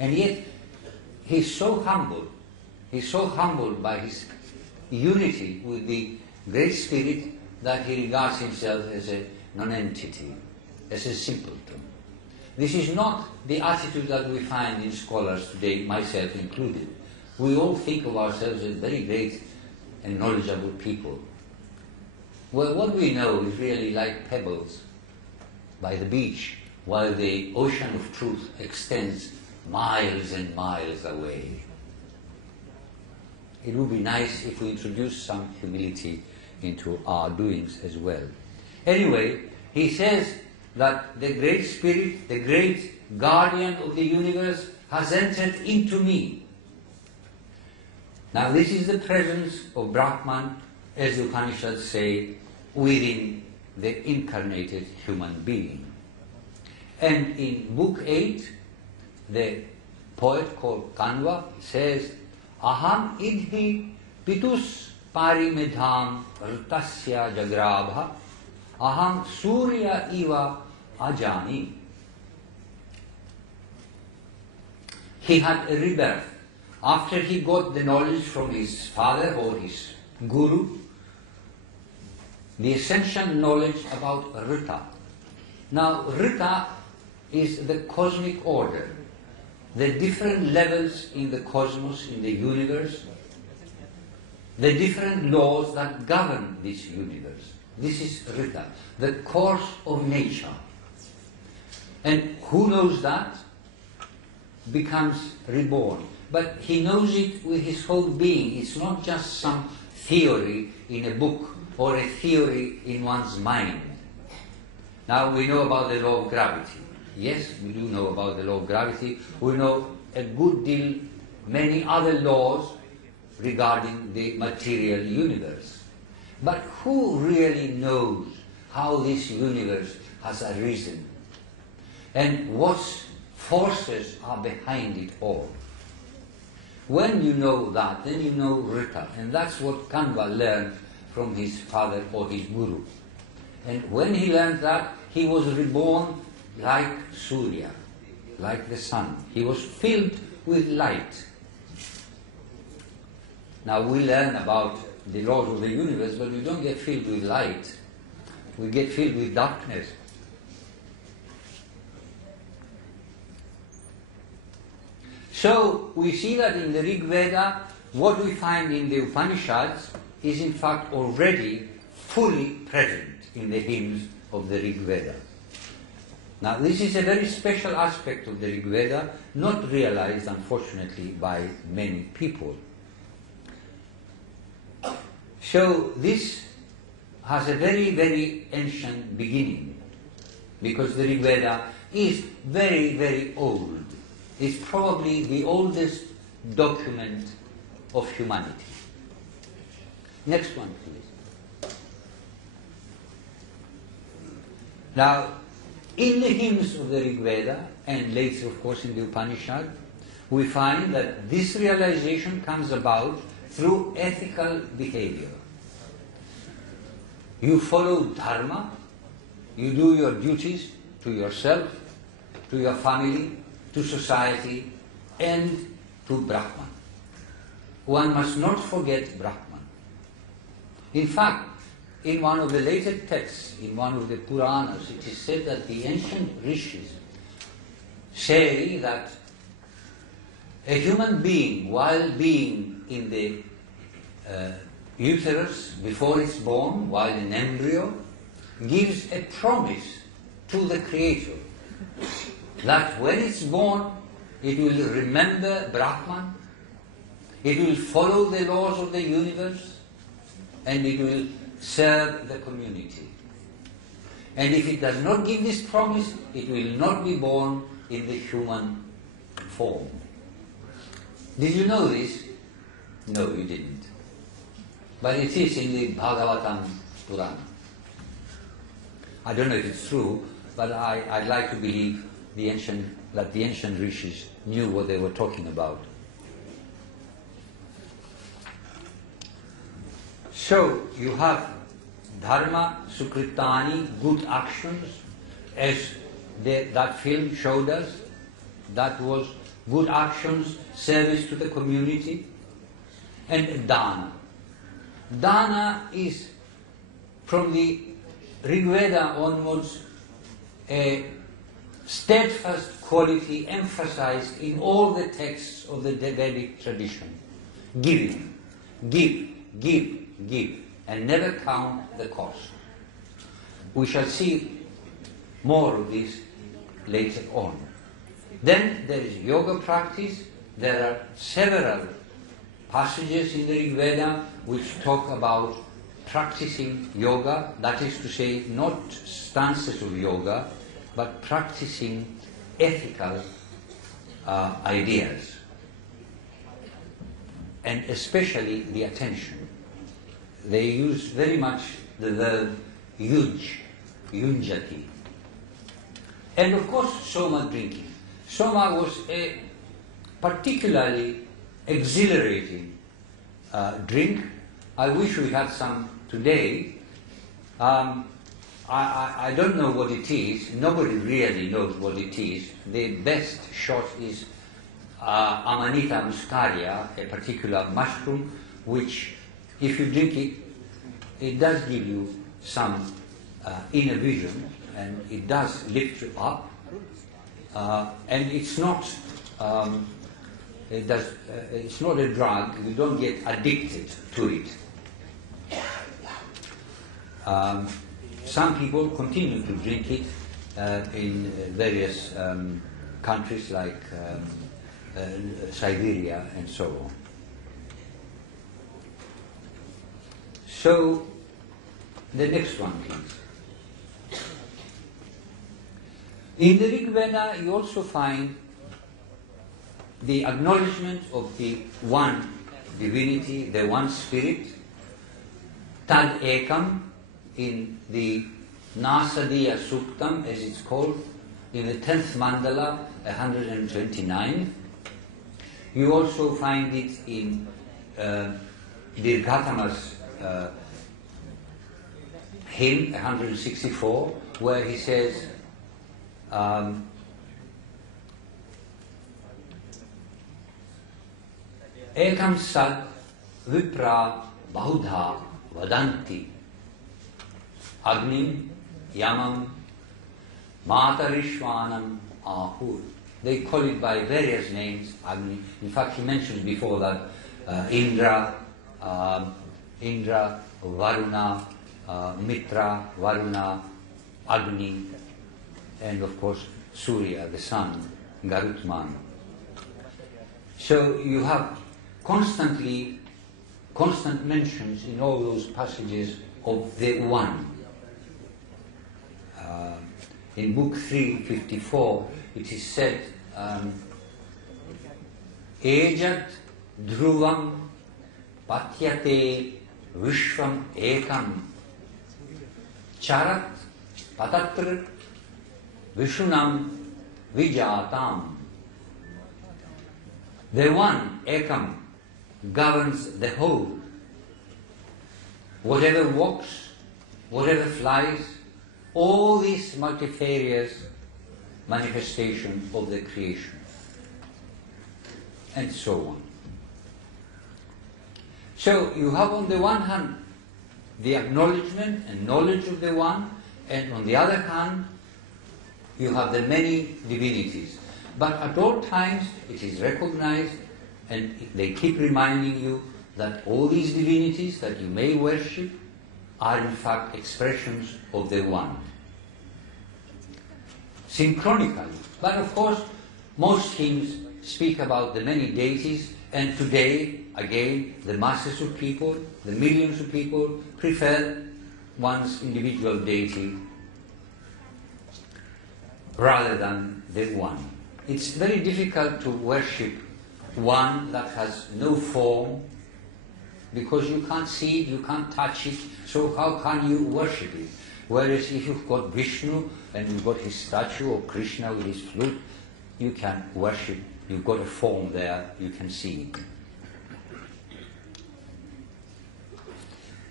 And yet, he's so humbled by his unity with the Great Spirit that he regards himself as a non-entity, as a simpleton. This is not the attitude that we find in scholars today, myself included. We all think of ourselves as very great and knowledgeable people. Well, what we know is really like pebbles by the beach, while the ocean of truth extends miles and miles away. It would be nice if we introduced some humility into our doings as well. Anyway, he says that the Great Spirit, the great guardian of the universe, has entered into me. Now this is the presence of Brahman, as the Upanishads say, within the incarnated human being. And in Book 8, the poet called Kanva says, Aham idhi pitus parimedham rtasya jagrabha aham surya iva ajani. He had a rebirth. After he got the knowledge from his father or his guru, the essential knowledge about Rita. Now, Rita is the cosmic order, the different levels in the cosmos, in the universe, the different laws that govern this universe. This is Rita, the course of nature. And who knows that becomes reborn. But he knows it with his whole being. It's not just some theory in a book or a theory in one's mind. Now we know about the law of gravity. Yes, we do know about the law of gravity. We know a good deal, many other laws regarding the material universe. But who really knows how this universe has arisen? And what forces are behind it all? When you know that, then you know Rita. And that's what Kanva learned from his father or his guru. And when he learned that, he was reborn like Surya, like the sun. He was filled with light. Now we learn about the laws of the universe, but we don't get filled with light. We get filled with darkness. So we see that in the Rig Veda, what we find in the Upanishads is in fact already fully present in the hymns of the Rig Veda. Now this is a very special aspect of the Rig Veda, not realized unfortunately by many people. So this has a very, very ancient beginning, because the Rig Veda is very, very old. It's probably the oldest document of humanity. Next one, please. Now, in the hymns of the Rig Veda, and later, of course, in the Upanishad, we find that this realization comes about through ethical behavior. You follow dharma, you do your duties to yourself, to your family, to society, and to Brahman. One must not forget Brahman. In fact, in one of the later texts, in one of the Puranas, it is said that the ancient rishis say that a human being, while being in the uterus before it's born, while an embryo, gives a promise to the Creator that when it's born, it will remember Brahman, it will follow the laws of the universe, and it will serve the community. And if it does not give this promise, it will not be born in the human form. Did you know this? No, you didn't. But it is in the Bhagavatam Purana. I don't know if it's true, but I'd like to believe that the ancient rishis knew what they were talking about. So you have dharma, sukritani, good actions, as that film showed us. That was good actions, service to the community, and dana. Dana is, from the Rig Veda onwards, a steadfast quality emphasized in all the texts of the Vedic tradition. Giving, give, and never count the cost. We shall see more of this later on. Then there is yoga practice. There are several passages in the Rig Veda which talk about practicing yoga, that is to say, not stances of yoga, but practicing ethical ideas, and especially the attention. They use very much the verb yunjati. And of course, soma, drinking. Soma was a particularly exhilarating drink. I wish we had some today. I don't know what it is. Nobody really knows what it is. The best shot is Amanita muscaria, a particular mushroom, which, if you drink it, it does give you some inner vision, and it does lift you up. And it's not. It's not a drug. You don't get addicted to it. Some people continue to drink it in various countries like Siberia and so on. So, the next one, please. In the Rig Veda, you also find the acknowledgement of the one divinity, the one spirit, Tad Ekam, in the Nasadiya Suktam, as it's called, in the 10th mandala, 129. You also find it in Dirghatama's hymn, 164, where he says, Ekam sad vipra bahudha vadanti agnim yamam matarishwanam ahur. They call it by various names, Agni. In fact, he mentioned before that Indra, Varuna, Mitra, Varuna, Agni, and of course Surya, the sun, Garutman. So you have constant mentions in all those passages of the one. In book 354, it is said, Ejat dhruvam patyate vishvam ekam charat patatra vishunam vijatam. The one, ekam, governs the whole. Whatever walks, whatever flies, all these multifarious manifestations of the creation, and so on. So you have on the one hand the acknowledgement and knowledge of the one, and on the other hand you have the many divinities. But at all times it is recognized, and they keep reminding you that all these divinities that you may worship are in fact expressions of the one. Synchronically. But of course, most hymns speak about the many deities, and today, again, the masses of people, the millions of people, prefer one's individual deity rather than the one. It's very difficult to worship one that has no form, because you can't see it, you can't touch it, so how can you worship it? Whereas if you've got Vishnu and you've got his statue, or Krishna with his flute, you can worship, you've got a form there, you can see it.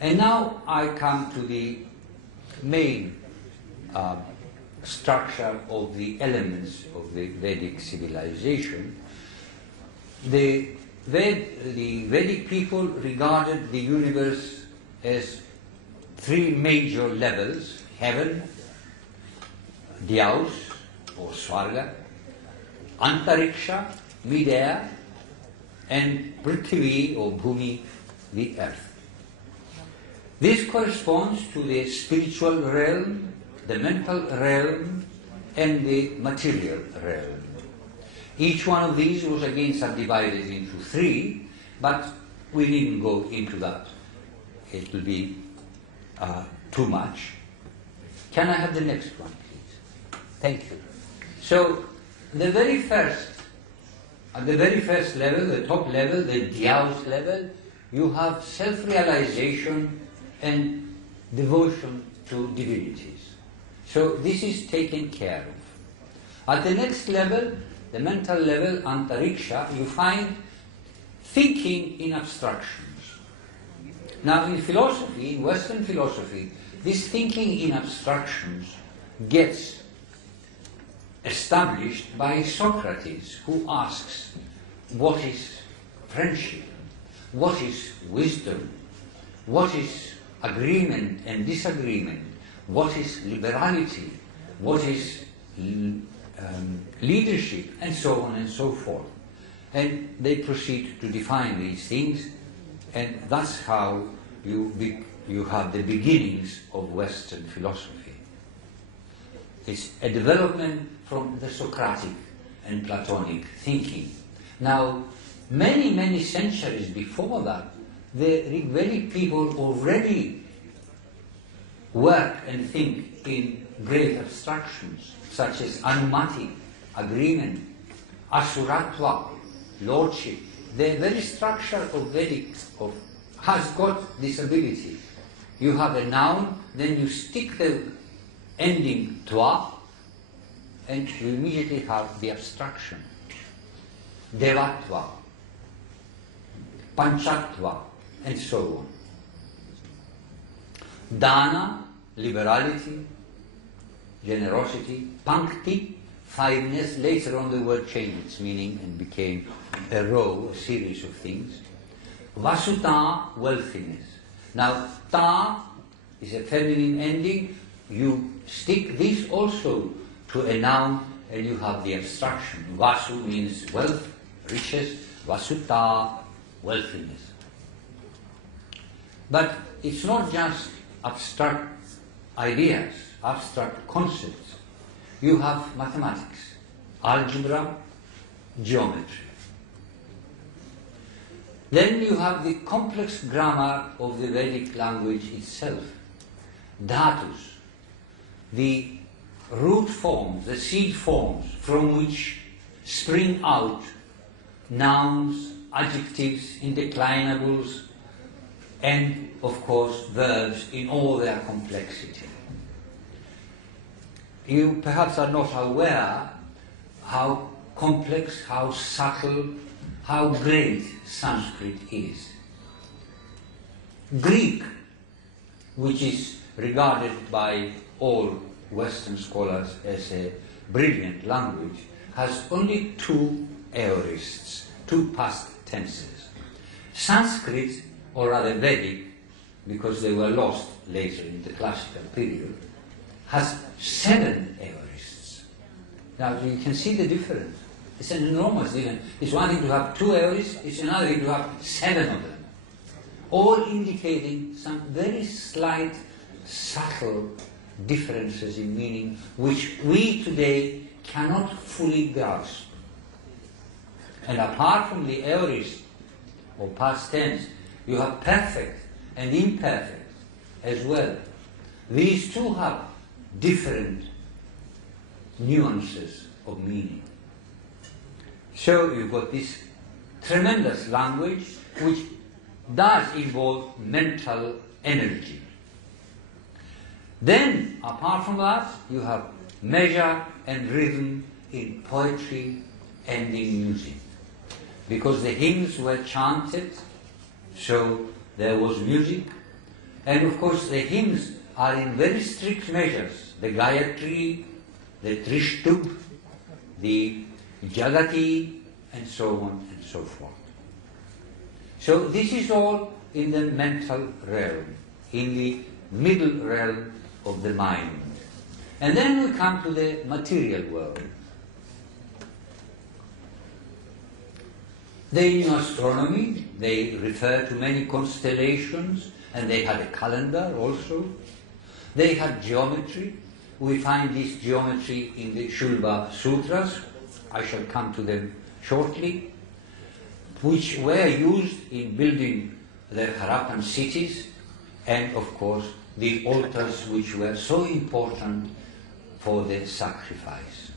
And now I come to the main structure of the elements of the Vedic civilization, The Vedic people regarded the universe as three major levels: heaven, Dyaus or Swarga, Antariksha, mid-air, and Prithvi or Bhumi, the earth. This corresponds to the spiritual realm, the mental realm, and the material realm. Each one of these was again subdivided into three, but we needn't go into that. It will be too much. Can I have the next one, please? Thank you. So, at the very first level, the top level, the Dyaus level, you have self-realization and devotion to divinities. So this is taken care of. At the next level, the mental level, Antariksha, you find thinking in abstractions. Now in philosophy, in Western philosophy, this thinking in abstractions gets established by Socrates, who asks, what is friendship? What is wisdom? What is agreement and disagreement? What is liberality? What is leadership? And so on and so forth. And they proceed to define these things, and that's how you have the beginnings of Western philosophy. It's a development from the Socratic and Platonic thinking. Now, many centuries before that, the Vedic people already work and think in great abstractions, such as Anumati, agreement, Asuratva, lordship. The very structure of Vedic has got this ability. You have a noun, then you stick the ending tva, and you immediately have the abstraction. Devatva, Panchatva, and so on. Dana, liberality, generosity. Pankti, fiveness. Later on the word changed its meaning and became a row, a series of things. Vasuta, wealthiness. Now, ta is a feminine ending. You stick this also to a noun and you have the abstraction. Vasu means wealth, riches. Vasuta, wealthiness. But it's not just abstract ideas, abstract concepts. You have mathematics, algebra, geometry. Then you have the complex grammar of the Vedic language itself. Dhatus, the root forms, the seed forms from which spring out nouns, adjectives, indeclinables, and of course verbs in all their complexity. You perhaps are not aware how complex, how subtle, how great Sanskrit is. Greek, which is regarded by all Western scholars as a brilliant language, has only two aorists, two past tenses. Sanskrit, or rather Vedic, because they were lost later in the classical period, has 7 aorists. Now you can see the difference. It's an enormous difference. It's one thing to have 2 aorists, it's another thing to have 7 of them, all indicating some very slight, subtle differences in meaning which we today cannot fully grasp. And apart from the aorist or past tense, you have perfect and imperfect as well. These two have different nuances of meaning. So you've got this tremendous language which does involve mental energy. Then, apart from that, you have measure and rhythm in poetry and in music. Because the hymns were chanted, so there was music. And of course the hymns are in very strict measures. The Gayatri, the Trishtubh, the Jagati, and so on and so forth. So this is all in the mental realm, in the middle realm of the mind. And then we come to the material world. They knew astronomy, they refer to many constellations, and they had a calendar also. They had geometry. We find this geometry in the Shulba Sutras. I shall come to them shortly, which were used in building the Harappan cities, and of course the altars which were so important for the sacrifice.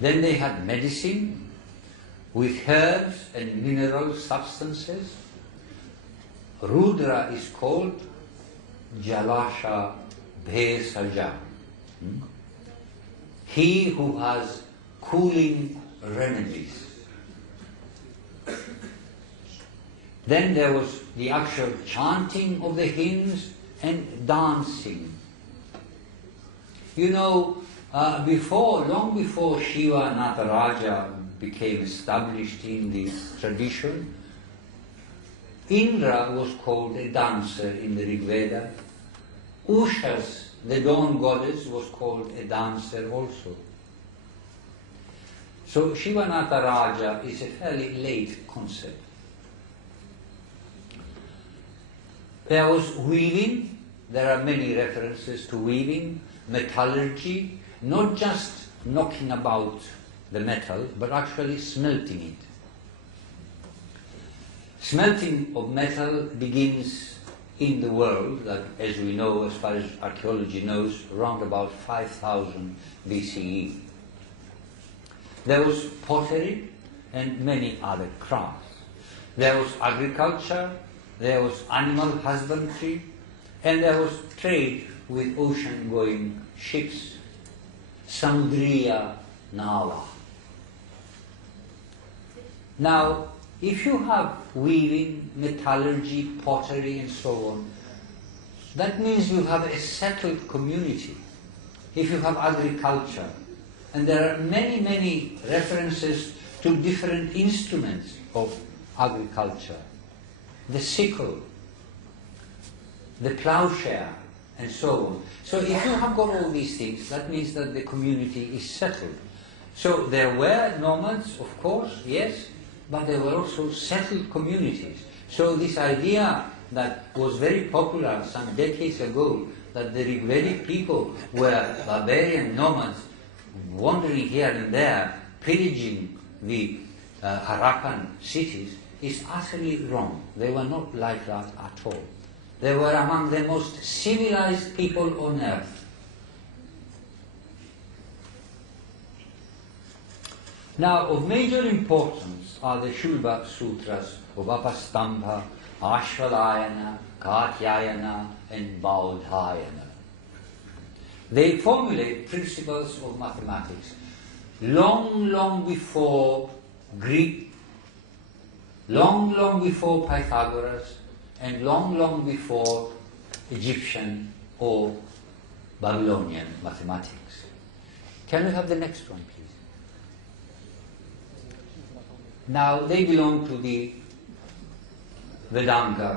Then they had medicine with herbs and mineral substances. Rudra is called Jalasha Bhesaja. He who has cooling remedies. Then there was the actual chanting of the hymns and dancing. You know, long before Shiva Nataraja became established in the tradition, Indra was called a dancer in the Rig Veda. Ushas, the dawn goddess, was called a dancer also. So Shiva Nataraja is a fairly late concept. There was weaving. There are many references to weaving, metallurgy, not just knocking about the metal, but actually smelting it. Smelting of metal begins in the world, that, as we know, as far as archaeology knows, around about 5000 BCE. There was pottery and many other crafts. There was agriculture, there was animal husbandry, and there was trade with ocean-going ships, Samudriya Nava. Now, if you have weaving, metallurgy, pottery, and so on, that means you have a settled community. If you have agriculture, and there are many, many references to different instruments of agriculture, the sickle, the plowshare, and so on. So if you have got all these things, that means that the community is settled. So there were nomads, of course, yes, but there were also settled communities. So this idea that was very popular some decades ago, that the Rigvedic people were barbarian nomads wandering here and there, pillaging the Harappan cities, is utterly wrong. They were not like that at all. They were among the most civilized people on earth. Now, of major importance are the Shulba Sutras of Apastambha, Ashvalayana, Katyayana, and Baudhayana. They formulate principles of mathematics long, long before Greek, long, long before Pythagoras, and long, long before Egyptian or Babylonian mathematics. Can we have the next one, please? Now, they belong to the Vedanga